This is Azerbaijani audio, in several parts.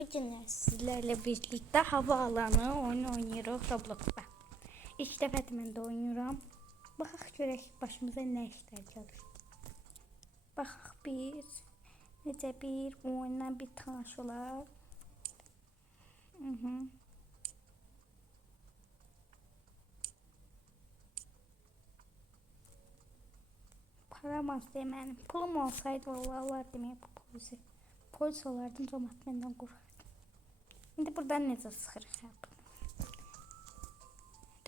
Bugün sizlerle birlikte havaalanı oyun oynuyoruz Roblox'ta. İlk dəfədir mən də oynuyorum. Baxaq görək başımıza nə işlər gəlir. Baxaq biz necə bir oyundan bir tanış olar. Param az deyə mənim. Pulum olsaydı vallahi var deməyə bu polisi. Polis olardım, cəmaət məndən qorxardı. İndi buradan necə sıxırıq hə?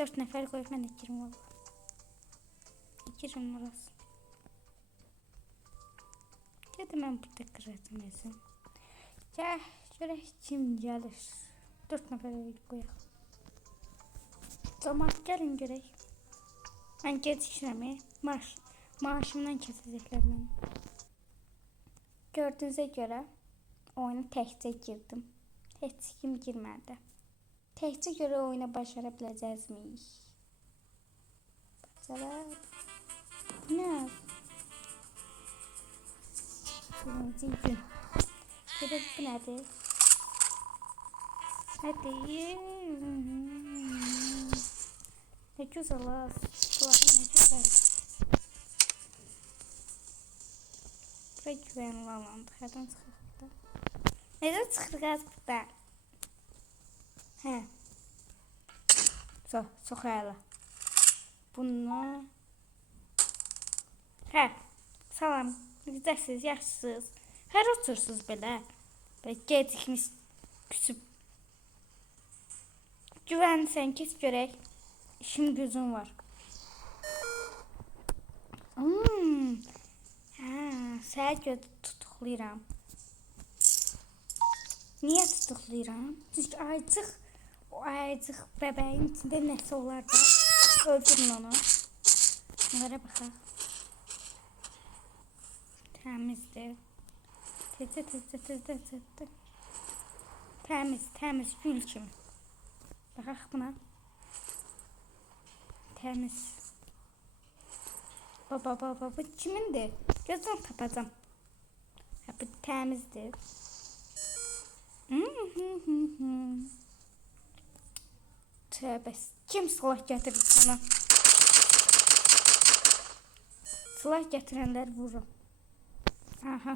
4 nəfər qoyub mən də girim valla. Girim orası. Dedim mən burada qıracam əzim. Gəl, görək kim gəlir. 4 nəfər qoyaq. Cəmaət gəlin görək. Mən gecikirəm, maaşımdan kəsəcəklər məni. Gördüyünüzə görə oyuna təkcə girdim. Heç kim girmədi. Təkcə görə oyuna başara biləcəksiniz. Bacarar. Nə? Birinci gün. Görək bu nədir? Nədir? Nə gözəl az. Silahı nə gözəl. Bura güvənli alandır. Hərdən çıxırıq da. Nədən çıxırıq az burada? Hə. Çox əla. Bunu. Hə. Salam. Necəsiz, yaxşısınız? Hər otursunuz belə. Belə gecikmiş küsüb. Güvənsən, keç görək. İşim gücüm var. Səhər görə tutuqlayıram. Niyə tutuqlayıram? Çünki o ayıcıq bəbəyin içində nəsə olar da. Öldürün onu. Bunlara baxaq. Təmizdir. Tezə. Təmiz, gül kimi. Baxaq buna. Təmiz. Baba, bu kimindir? Gözdən tapacam. Bu təmizdir. Tövbə, kim silah gətirir sana? Silah gətirənlər vururum. Aha,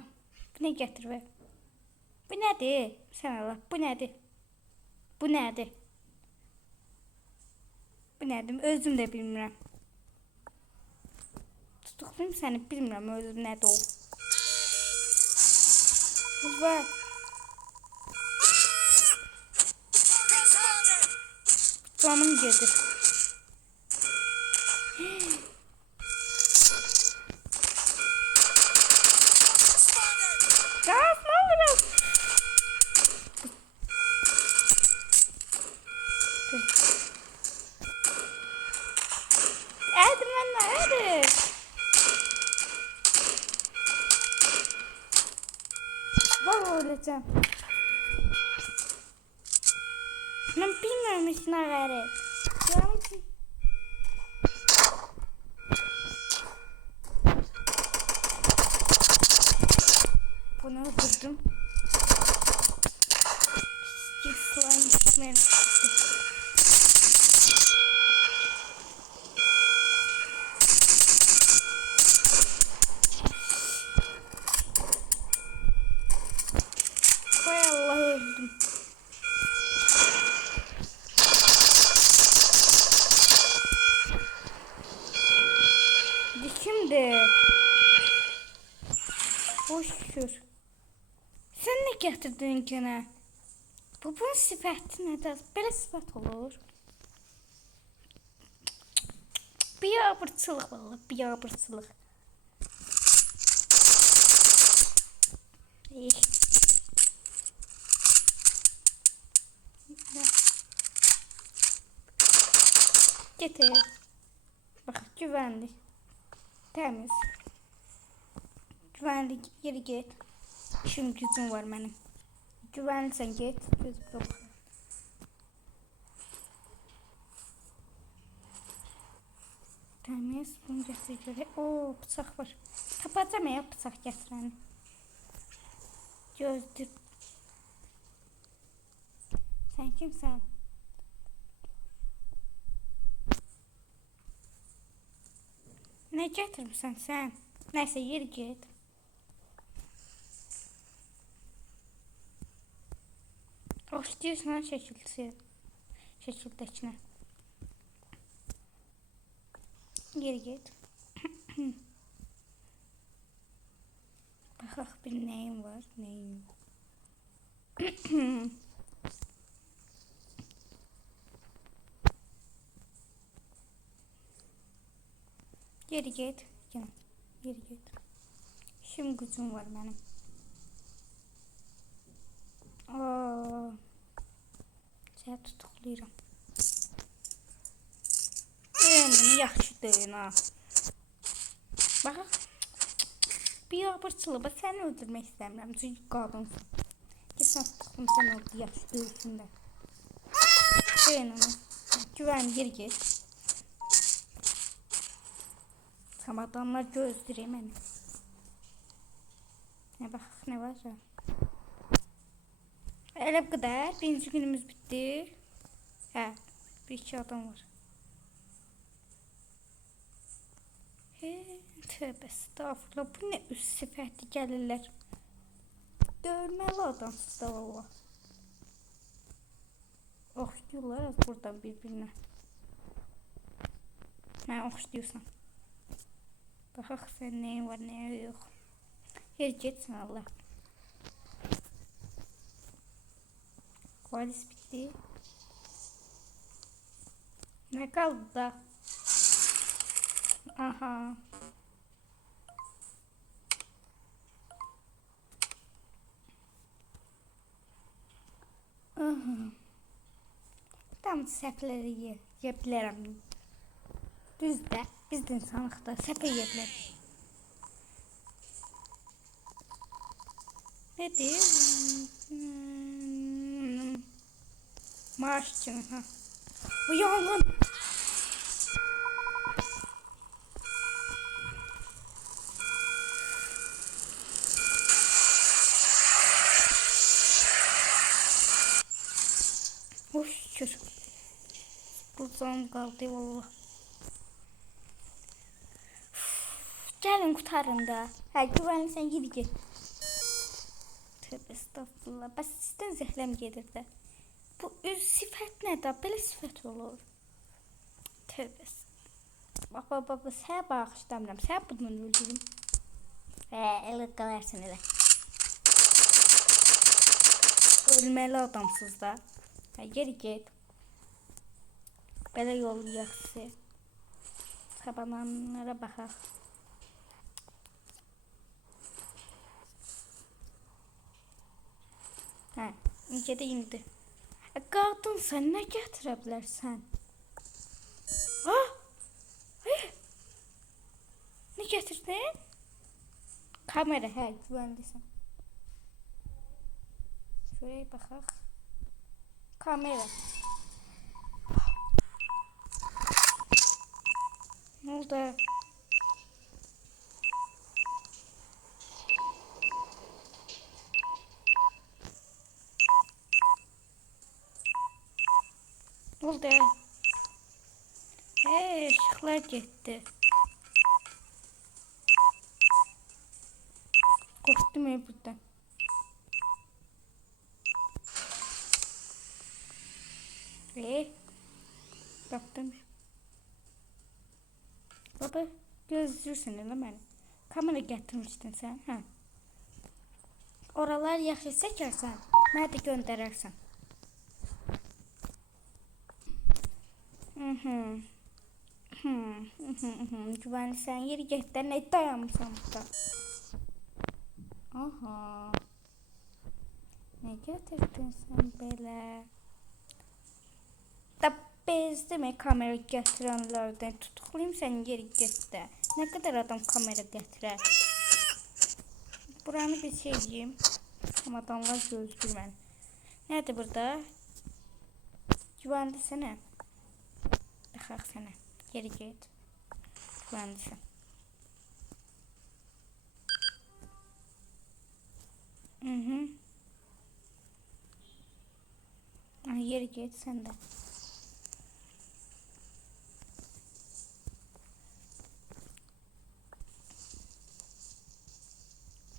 bu nə gətirir? Bu nədir? Sən Allah, bu nədir? Bu nədir? Özüm də bilmirəm. Tutuqlayım səni, bilmirəm özüm nədir o. Var. Canım gedir. Gaz ne olur? Hadi. Var öleceğim. Ben bilmiyorum işine gayret. Diyorum ki bunu öldürdüm. Slime gitmeyelim. Hay Allah öldüm. Şimdi hoş şükür. Sen ne getirdin gene? Bunun sifəti nədir? Belə sifət olur. Biabırçılıq valla, biabırçılıq. Getir. Bak güvenlik. Temiz. Güvenlik yeri get. İşim gücüm var benim. Güvenlisən get. Gözüm yox. Temiz. Bunu gətirə görə. Oo, bıçaq var. Tapacam ya bıçaq gətirəni. Gözdir. kimsən? Ne getirmişsən sən? Nəysə, yer get. O istəyirsən şəkildəkinə. Yer get. Baxaq bir nəyim var, nəyim yok. Geri git. Geri git. İşim gücüm var benim. Səni tutuqlayıram. Bunu yaxşı döyün ha. Baxaq. Bir abırçılı, səni öldürmək istəmirəm. Çünki qadınsın. Sən tutuqlum, sən oldu yaxşı döysün də. Döyün onu. Güvən, geri git. Adamlar gözləyir məni. Nə baxaq, nə var ya? Elə bu qədər. Birinci günümüz bitdi. Hə, bir-iki adam var. Tövbə, estağfurullah. Bu nə üst sifəti gəlirlər. Dövməli adamsız da valla. Oxşuyurlar az buradan bir-birinə. Mən oxşuyursan. Baxaq sən neyin var, neyin yox. Yer getsin Allah. Valis bitti. Ne kaldı da? Aha. Aha. Tam səhvləri yeyə bilərəm. Düz də, biz də insanlıqda səhv yeyə bilərik. Nedir? Maaş için. Ha. Bu yangın. Of şükür. Buradan kaldı valla. Gelin kurtarın da. Hə, güvenli sen gidi git. Tövbe estağfurullah. Bəs sizdən zəhləm gedir də. Bu üz sifət nədir? Belə sifət olur. Tövbe. Bax, sənə bağışlamıram. Sənə bunu öldürüm. Elə qalarsan elə. Ölməli adamsız da. Geri get. Belə yollayaq sizi. Tabananlara baxaq. Hə, necə də indi. Qadın sən nə gətirə bilərsən? Ne gətirdin? Kamera, hə, güvənlisən. Şuraya baxaq. Kamera. Ne oldu? Ne oldu? Işıklar gitti. Korktum ya buradan. Baktım. Baba gözlüyorsun elə məni. Kamera gətirmişdin sən, hə? Oralar yaxşı çəkərsən, mənə də göndərərsən. Güvənli sən yeri getdə, nə dayanmışsan burada? Aha. Nə gətirdin sən belə? Bezdimi kamera gətirənlərdən tutuqlayım sən yeri getdə. Nə qədər adam kamera gətirər? Buranı bir şey yiyeyim. Ama adamlar gözlür məni. Nədir burada? Güvənlisənə. Baxaq sənə. Geri get. Güvənlisən. Yeri get sen de.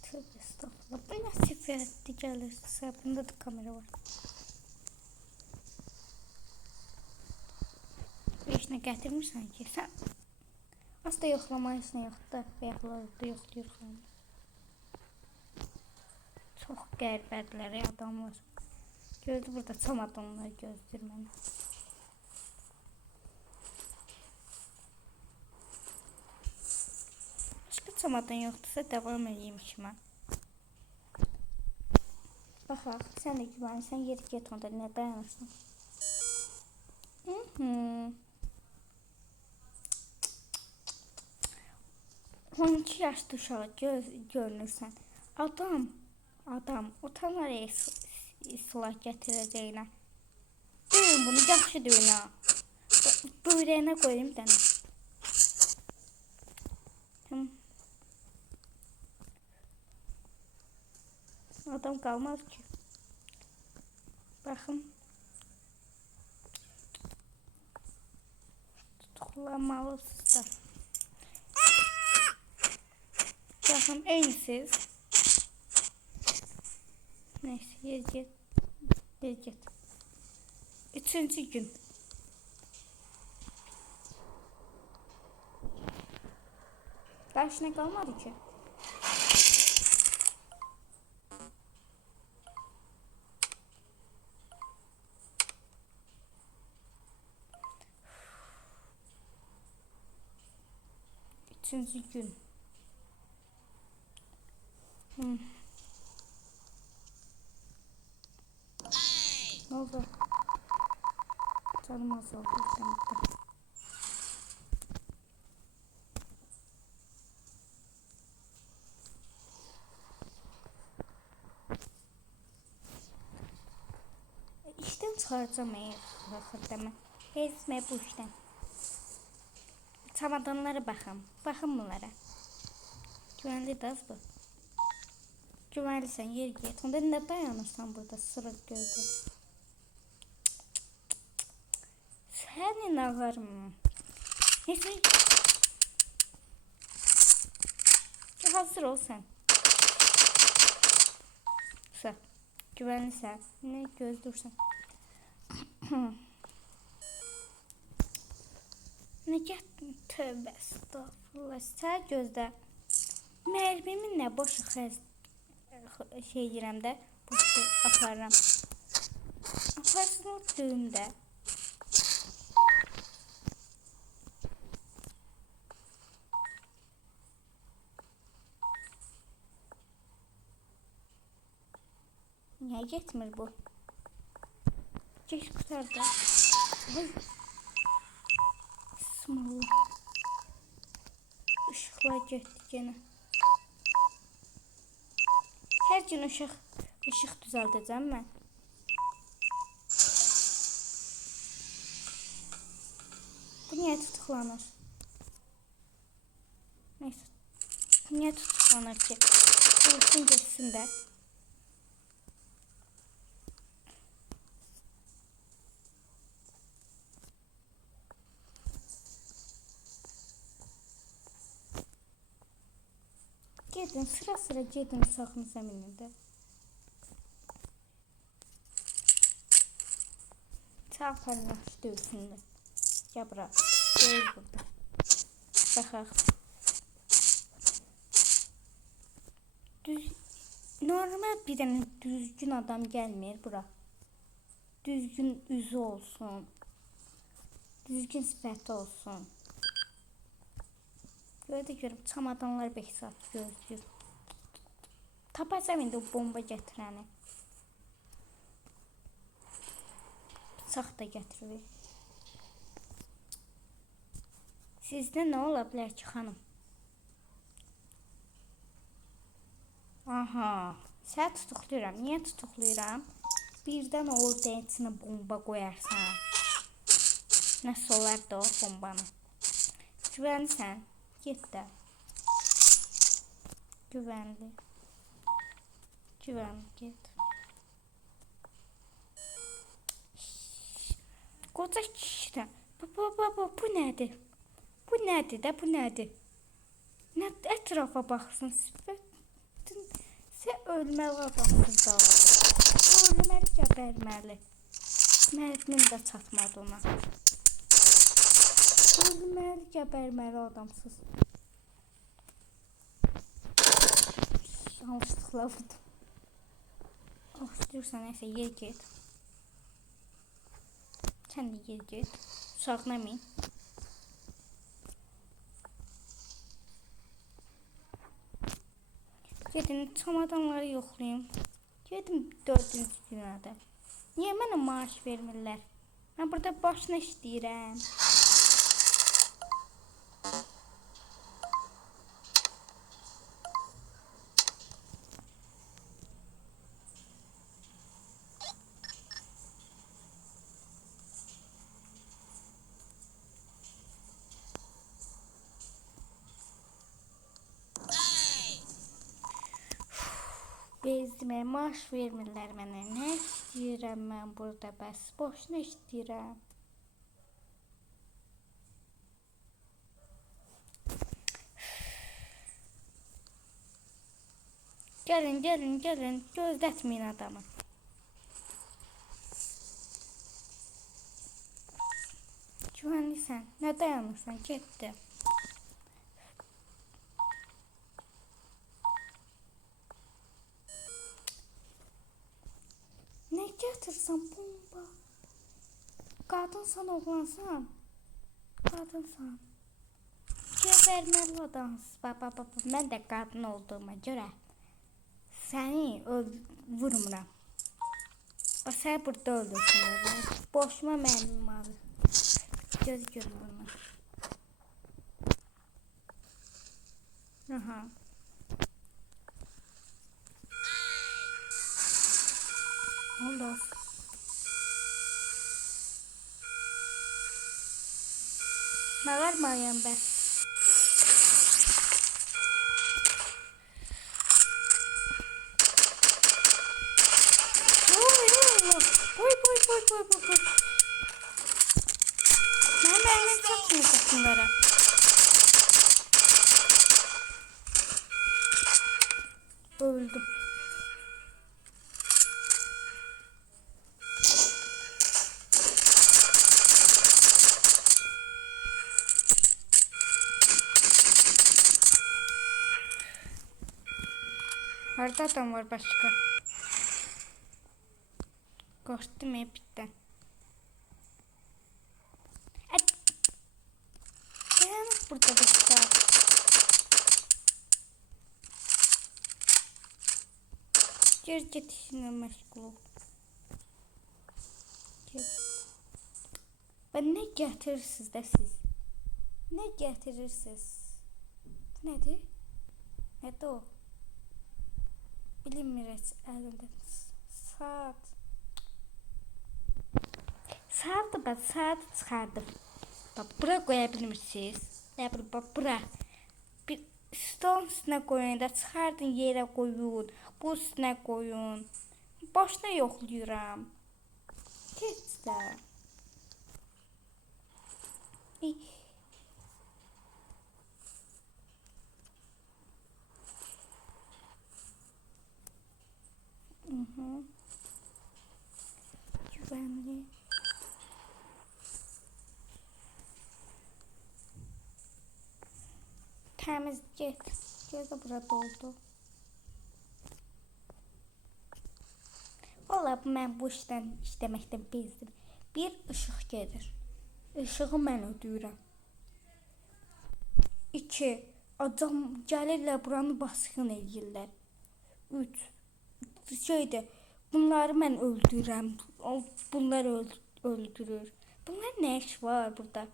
Tövbe estağfurullah. Bu ne seferetti gelirse. Bunda da kamera var. Heç nə gətirmirsən ki, sən asla yoxlama heç nə yoxdur da, bayaqlarda yoxlayırıq. Çox qəribədirlər adamlar. Gördü burada çamadanlar gözləyir məni. Başqa çamadan yoxdursa davam edeyim işimə. Baxaq, sən də güvənsən, yeri get onda, nə dayanırsan? 12 yaşlı uşağı görünürsən. Adam utanaraq silah gətirəcəyinə. Döyün bunu, yaxşı döyün ha. Böyrəyinə qoyayım bir dənə. Adam qalmaz ki. Baxın. Tutuqlamalısınız da. Baxın, eynisiz. Neyse, yer get. 3-cü gün. Qarşına qalmadı ki. Üçüncü gün. Ne oldu? Canım azaldı. İşten çıxaracağım axırda. Bezmə bu işdən. Çamadanlara baxın. Baxın bunlara. Güvənlidir az bu. Güvənlisən, yer get. Onda nə dayanırsan burada sırıq gözlə. Sənin ağarım. Neyse. Hazır ol sən. Sən. Güvənlisən. Nə gözlürsən. Nə getdin? Tövbə estağfurullah. Sən gözlə. Mərmimin nə boşu şey deyirəm də. Boşu aparıram. Aparsın o düğümdə. Niyə getmir bu? Geç qutardı. Ay. Bismillah. Işıqlar getdi gene. Hər gün işıq düzəldəcəm mən. Bu niyə tutuqlanır? Neyse. Niyə tutuqlanır ki? Olsun geçsin də. Gedin, sıra gedin uşağın zəminində. Çarparın yaxşı dövsünlər. Gəl bura. Deyil burada. Baxaq. Normal bir dənə düzgün adam gəlmir bura. Düzgün üzü olsun. Düzgün sifəti olsun. Böyle görüm çamadanlar 5 saat gözləyir. Tapacam indi o bomba gətirəni. Bıçaq da gətirir. Sizdə nə ola bilər ki, xanım? Aha, sən tutuqlayıram. Niyə tutuqlayıram? Birdən orada içinə bomba qoyarsan. Nəsə olar da o bombanı. Güvənsən. Get də. Güvənli. Güvənli get. Qoca kişidən. Bu nədir? Bu nədir də, bu nədir? Nə ətrafa baxsın, sən ölməli adamsız da. Ölməli, gəbərməli. Mərmin də çatmadı ona. Ölməli, gəbərməli adamsız. Yanlışlıqla vurdum. İstiyorsan neyse yer git. Sen de yer git. Uşağına min. Gedin çamadanları yoxlayayım. Gedim 4-cü binada. Niye mənə maaş vermirlər? Mən burada boşuna işləyirəm. Bezdim, maaş vermirlər mənə. Nə istəyirəm mən burada bəs? Boşuna istəyirəm. Gəlin, gözlətməyin adamı. Güvənlisən, nə dayanırsan, getdi. Ne getirsən bomba? Qadınsan, oğlansan. Qadınsan. Gəbərməli adamsın. Mən də qadın olduğuma görə səni vurmuram. O səni burada öldürsün. Boşuma mənim alır. Göz görün bunu. Aha. Oldu. Bağırmayın ben. Boy. Ben çatmayacak bunlara. Öldüm. Harda adam var başka? Koştum hepten. Dayanıp burada başka. Git işine meşgul ol. Ben ne getirirsiniz də siz? Ne getirirsiniz? Nədir? Nədir o? Bilinmir əlində. Saat. Saatı ben saat çıxardım. Bak bura koya bilmirsiniz. Ne bileyim bak bura. Bir stolun üstüne koyun da çıxardın yere koyun. Bu üstüne koyun. Boşuna yoxlayıram. Geç də. Güvenli. Təmiz get. Göz də burada oldu. Valla mən bu işləməkdən bezdim. Bir ışıq gedir. Işığı mən ödəyirəm. 2. Adam gəlirlər buranı basqın edirlər. 3. Bunları mən öldürürəm. Bunlar öldürür. Bunlar nə iş var burada?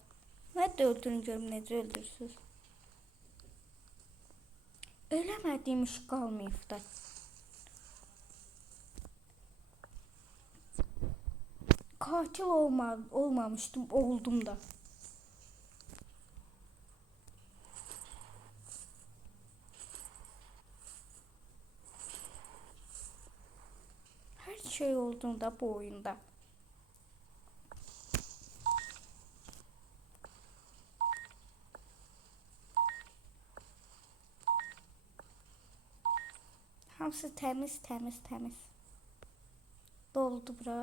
Mən də öldürün görüm necə öldürürsünüz. Öləmədiyim iş qalmayıb da. Katil olmamıştım, oldum da. Her şey olduğunda bu oyunda. Hamısı təmiz, təmiz, təmiz. Doldu bura.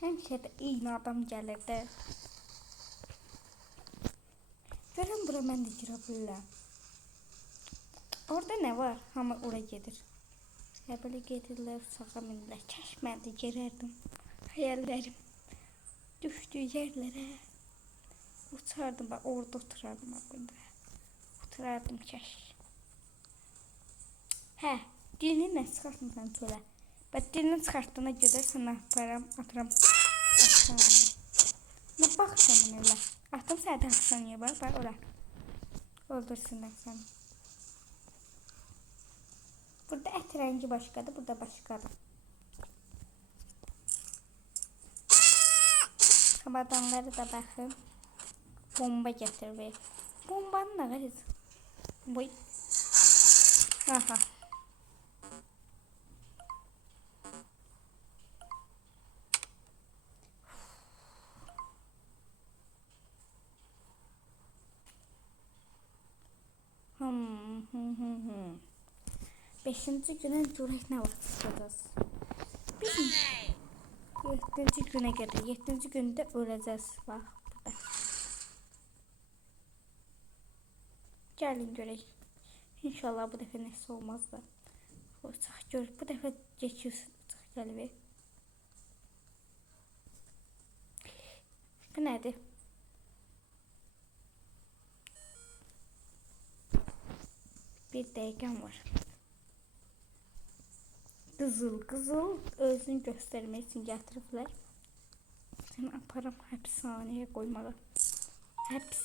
Həmişə də eyni adam gəlir də. Görəm bura mən də girə bilirəm. Orada nə var? Hamı ora gedir. Ya böyle gedirlər, uçağa minirlər. Kəş mən də girərdim. Hayallerim düşdüyü yerlərə. Uçardım, bak orada oturardım. Oturardım kəş. Hə, dilini nə çıxartmısan çölə? Bak dilini çıxartdığına görə sana atıram. Ne baxsan elə. Atım səni haqqsanıya bax ora. Öldürsünlər səni. Burada ət rəngi başqadır, burada başqadır. Çamadanları da baxın. Bomba gətirib. Bombanın nə qəriz? Boy. Aha. Beşinci güne görək nə vaxt çıxacağız. Biz 7-ci günə qədər, 7-ci gündə öləcəz. Bax, burada. Gəlin görək. İnşallah bu dəfə nəsə olmaz da. Çıx gör, bu dəfə geçiyor, çıx gəlib. Bu nədir? Bir dəqiqəm var. Qızıl özünü göstərmək üçün gətiriblər. Səni aparam həbsxanaya qoymağa. Həbs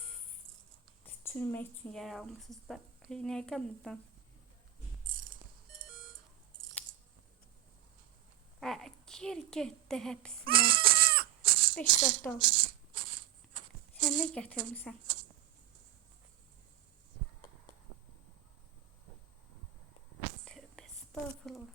sürmək üçün yer almışsınız da. Nəyə qəmdən? Geri getdi həbsinə. 5 dəfə ol. Sən nə gətirmişsən? Tövbə estağfurullah.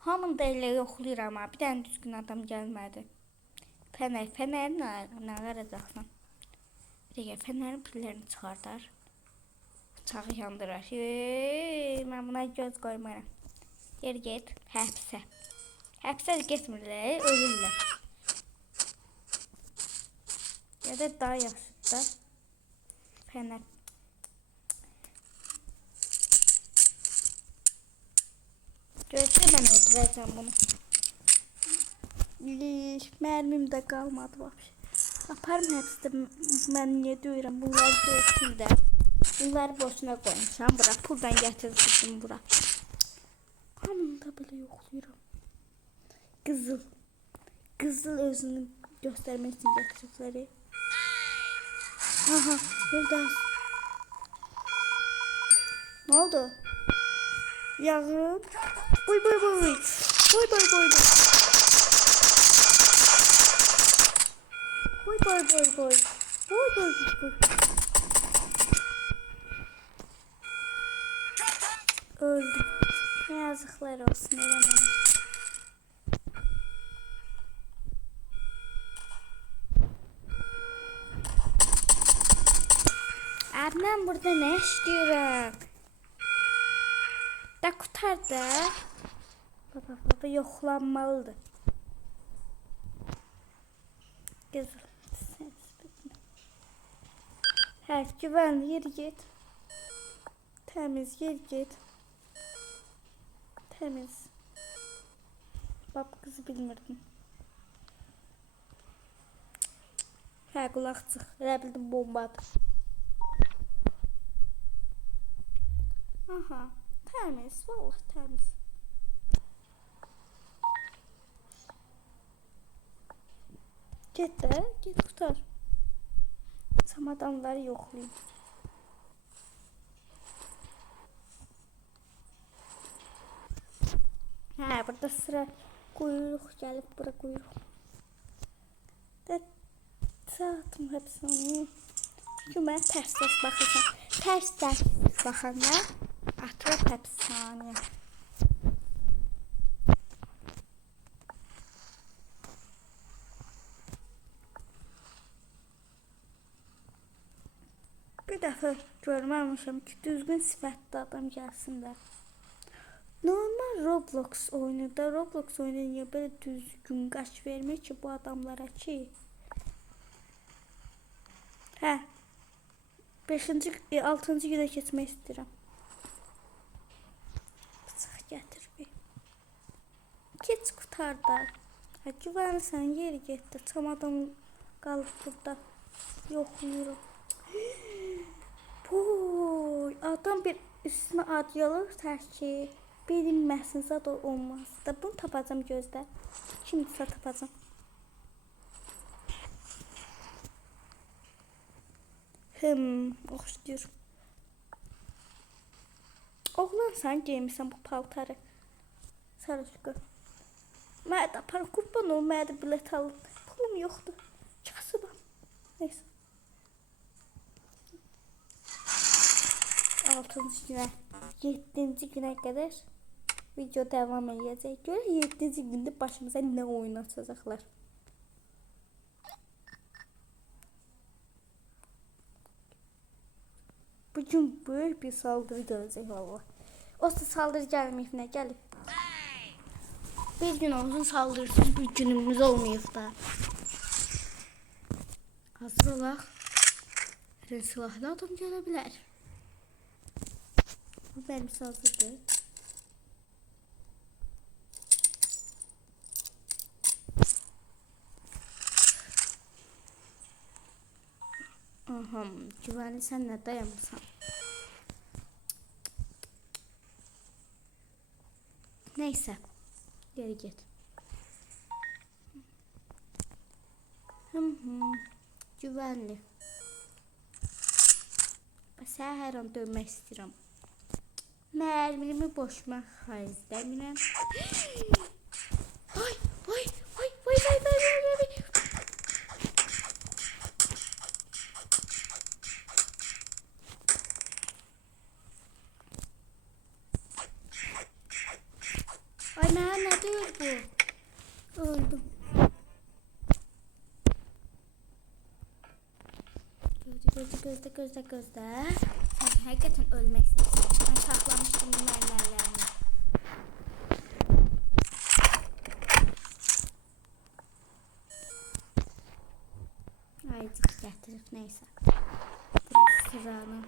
Hamını da elə yoxlayıram ama bir dənə düzgün adam gəlmədi. Fənərin nə qaracaqsan? Deyək, fənərin pillərini çıxardar. Uçağı yandırar. Mən buna göz qoymaram. Geri get, həbsə. Həbsə də getmirlər, ölürlər. Ya da daha yaxşı da fənər. Gözlə mən öldürəcəm bunu. Mərmim də qalmadı vəbşə. Aparım həbsdə mən niyə döyürəm? Bunları döysün də. Bunları boşuna qoymuşam bura. Puldan gətirdim bura. Hamını da belə yoxlayıram. Qızıl özünü göstərmək üçün gətiribləri. Aha, burada. Ne oldu? Yağın. Boy. Öldüm. Yazıklar olsun eləməm. Abi ben burada ne istiyorum? Da kurtar da. Baba yoxlanmalıdır. Güzel. Hə, güvənli yer get. Təmiz yer get. Təmiz. Bab kızı bilmirdim. Hə, qulaq çıx. Elə bildim bombadır. Aha, təmiz, vallahi təmiz. Get də, get tutar. Çamadanları yoxlayın. Hə, burada sıra quyruq gəlib, bura quyruq. Da atım hepsini. Çünki mən tərs-tərs baxacam. Tərs-tərs baxanda atıb həbsxanaya. bir dəfə görməmişəm ki, düzgün sifətli adam gəlsin də. Normal Roblox oyununda Roblox oyunu niyə belə düzgün qaç vermir ki bu adamlara ki? Hə. 5-ci, 6-cı günə keçmək istəyirəm. Bıçaq gətir bir. Keç qutarda. Ha, güvəni sən yeri getdi. Çamadan qalıb burada. Yoxlayıram. Boy, adam bir üstünə adyalır ki, bilinməsin zad olmaz. Da bunu tapacağım gözdə. Kimdirsə tapacağım. Oxşuyur. Oğlan sən geymişsən bu paltarı. Sarışqı. Mənə də para kurban ol, mənə də bilet alın. Pulum yoxdur. Kasıbam. Neyse. 6-cı günə, 7-ci günə qədər video devam edəcək. Görə 7-ci gündə başımıza nə oyun açacaqlar. Bugün böyük bir saldırı gələcək valla. Olsa saldırı gəlməyib nə gəlib? Bir gün olsun saldırırsın, bir günümüz olmayıb da. Hazır olaq. Her silahlı adam gələ bilər. Bu benim hazırdır. Aha, güvəni sən nə dayanırsan? Neyse, geri git. Güvənli. Sən hər an dönmək istəyirəm. Mərmimi boşuma xərcləmirəm. Ay. Ay mənə nə deyir bu? Öldüm. Gözdə. Sən həqiqətən ölmək istəyirsən. Mən saxlamışdım bu mərmərlərini. Aycıq gətirib, neysə. Biraz sıranı.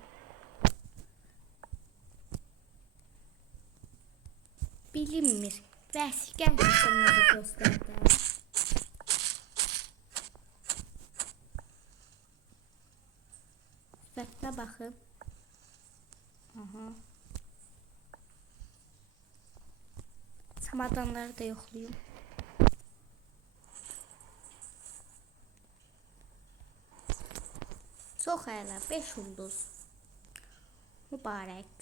Bilinmir. Vəsiqən qısılmadı göstərdi. Sifətinə baxın. Aha. Çamadanları da yoxlayım. Çox əla, 5 ulduz. Mübarək.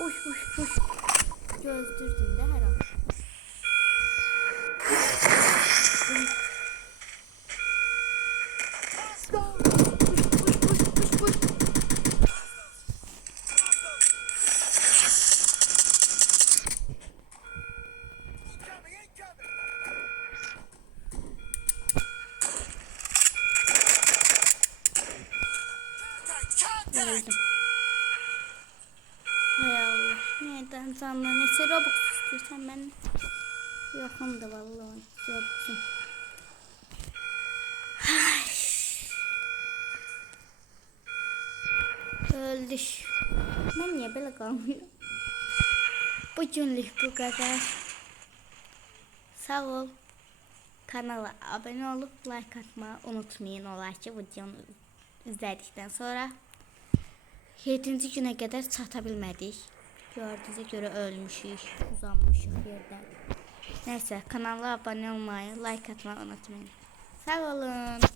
Oy. Gözdürdün də hər an. Öldüm. Hay Allah. Neden canlı neçə Robux istiyorsan ben yoxum da vallahi Robux'um. Öldük. Ben niye böyle kalmıyorum? Bugünlük bu kadar. Sağ ol. Kanala abone olup like atmayı unutmayın. Olar ki videonu izledikten sonra 7-ci günə qədər çata bilmədik. Gördüyünüzə görə ölmüşük, uzanmışıq yerdən. Nəysə, kanala abone olmayı, like atmayı unutmayın. Sağ olun.